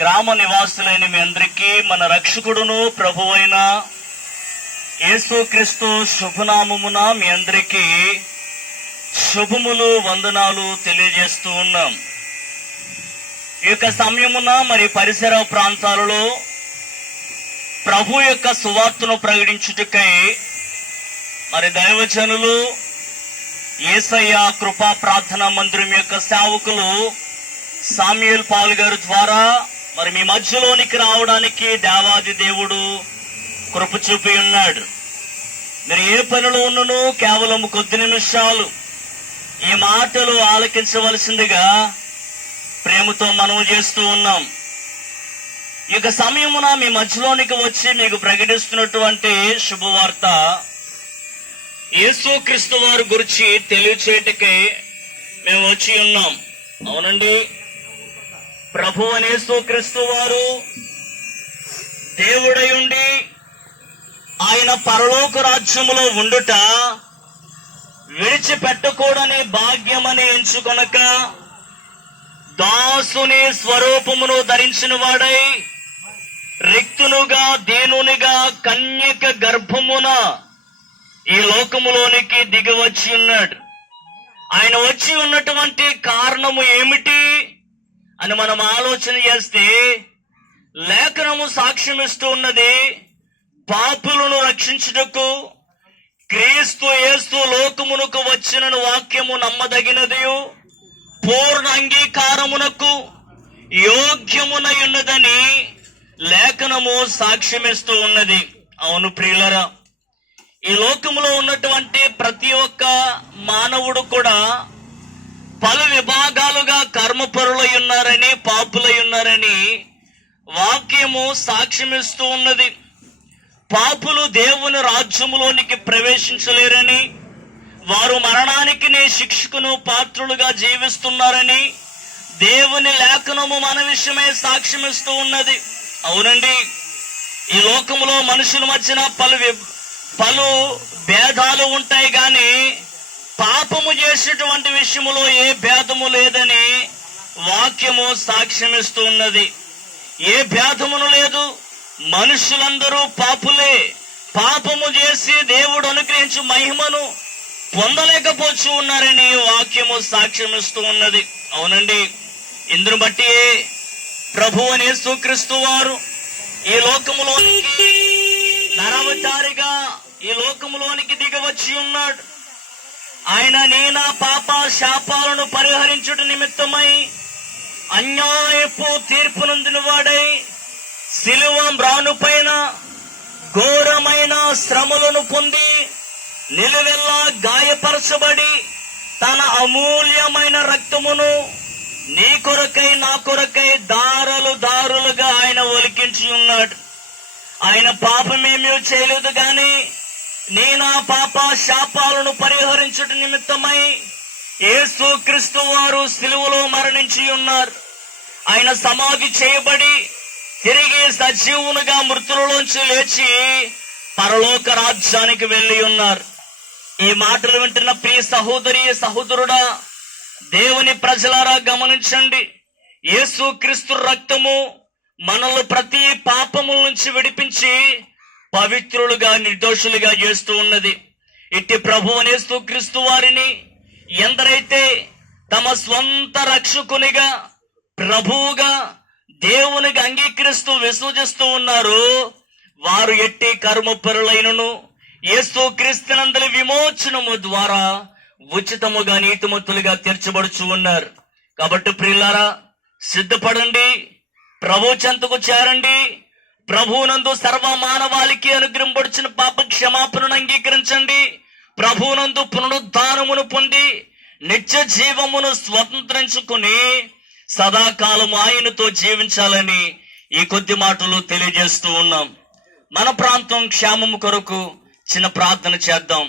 గ్రామ నివాసులైన మీ అందరికీ మన రక్షకుడును ప్రభువైన యేసుక్రీస్తు శుభనామమున మీ అందరికీ శుభములు వందనాలు తెలియజేస్తూ ఉన్నాం. ఈ యొక్క సమయమున మరి పరిసర ప్రాంతాలలో ప్రభు యొక్క సువార్తను ప్రకటించుటకై మరి దైవజనులు యేసయ్య కృపా ప్రార్థనా మందిరం యొక్క సేవకులు సామ్యూయల్ పాల్ గారి ద్వారా మరి మీ మధ్యలోనికి రావడానికి దేవాది దేవుడు కృప చూపి ఉన్నాడు. మీరు ఏ పనిలో ఉన్నను కేవలం కొద్ది నిమిషాలు ఈ మాటలు ఆలకించవలసిందిగా ప్రేమతో మనవి చేస్తూ ఉన్నాం. ఈ యొక్క సమయమున మీ మధ్యలోనికి వచ్చి మీకు ప్రకటిస్తున్నటువంటి శుభవార్త యేసుక్రీస్తు వారి గురించి తెలియచేయటకై మేము వచ్చి ఉన్నాం. అవునండి, ప్రభు అని యేసుక్రీస్తు వారు దేవుడై ఉండి ఆయన పరలోక రాజ్యములో ఉండుట విడిచిపెట్టకూడని భాగ్యమని ఎంచుకొనక దాసుని స్వరూపమును ధరించిన వాడై రిక్తునుగా దీనునిగా కన్యక గర్భమున ఈ లోకములోనికి దిగి వచ్చి ఉన్నాడు. ఆయన వచ్చి ఉన్నటువంటి కారణము ఏమిటి అని మనం ఆలోచన చేస్తే లేఖనము సాక్ష్యమిస్తూ ఉన్నది. పాపులను రక్షించుటకు క్రీస్తు యేసు లోకమునకు వచ్చిన వాక్యము నమ్మదగినది, పూర్ణ అంగీకారమునకు యోగ్యమునై ఉన్నదని లేఖనము సాక్ష్యమిస్తూ ఉన్నది. అవును ప్రియులరా, ఈ లోకములో ఉన్నటువంటి ప్రతి ఒక్క మానవుడు కూడా పలు విభాగాలుగా కర్మపరులై ఉన్నారని, పాపులై ఉన్నారని వాక్యము సాక్ష్యమిస్తూ ఉన్నది. పాపులు దేవుని రాజ్యములోనికి ప్రవేశించలేరని, వారు మరణానికి శిక్షకును పాత్రులుగా జీవిస్తున్నారని దేవుని లేఖనము మన విషయమై సాక్ష్యమిస్తూ ఉన్నది. అవునండి, ఈ లోకములో మనుషుల మధ్యన పలు భేదాలు ఉంటాయి గాని పాపము చేసేటువంటి విషయములో ఏ భేదము లేదని వాక్యము సాక్ష్యమిస్తూ ఉన్నది. ఏ భేదమును లేదు, మనుషులందరూ పాపులే. పాపము చేసి దేవుడు అనుగ్రహించు మహిమను పొందలేకపోతూ ఉన్నారని వాక్యము సాక్ష్యమిస్తూ ఉన్నది. అవునండి, ఇందును బట్టి ప్రభు అని యేసుక్రీస్తు వారు ఈ లోకములోనికి నరవతారిగా ఈ లోకములోనికి దిగవచ్చి ఉన్నాడు. ఆయన నా పాప శాపాలను పరిహరించుట నిమిత్తమై అన్యాయపు తీర్పునందిన వాడై సిలువ మ్రానుపైన ఘోరమైన శ్రమలను పొంది నిలువెల్లా గాయపరచబడి తన అమూల్యమైన రక్తమును నీ కొరకై నా కొరకై దారులుగా ఆయన ఒలికించి ఉన్నాడు. ఆయన పాపమేమీ చేయలేదు గాని నా పాప శాపాలను పరిహరించుట నిమిత్తమై యేసుక్రీస్తు వారు సిలువలో మరణించి ఉన్నారు. ఆయన సమాధి చేయబడి తిరిగి సజీవునిగా మృతులలోంచి లేచి పరలోక రాజ్యానికి వెళ్లి ఉన్నారు. ఈ మాటలు వింటున్న ప్రియ సహోదరి సహోదరుడా, దేవుని ప్రజలారా గమనించండి. యేసుక్రీస్తు రక్తము మనల్ని ప్రతి పాపముల నుంచి విడిపించి పవిత్రులుగా నిర్దోషులుగా చేస్తూ ఉన్నది. ఇట్టి ప్రభు అని యేసుక్రీస్తు వారిని ఎందరైతే తమ స్వంత రక్షకునిగా ప్రభువుగా దేవునికి అంగీకరిస్తూ విశ్వసిస్తూ ఉన్నారు, వారు ఎట్టి కర్మపరులైనను యేసుక్రీస్తునందలి విమోచనము ద్వారా ఉచితముగా నీతిమంతులుగా తీర్చబడుచు ఉన్నారు. కాబట్టి ప్రియులారా, సిద్ధపడండి, ప్రభు చెంతకు చేరండి. ప్రభువునందు సర్వ మానవాళికి అనుగ్రహింపబడిన పాప క్షమాపణను అంగీకరించండి. ప్రభువునందు పునరుద్ధానమును పొంది నిత్య జీవమును స్వతంత్రించుకుని సదాకాలం ఆయనతో జీవించాలని ఈ కొద్ది మాటలు తెలియజేస్తూ ఉన్నాం. మన ప్రాంతం క్షేమము కొరకు చిన్న ప్రార్థన చేద్దాం.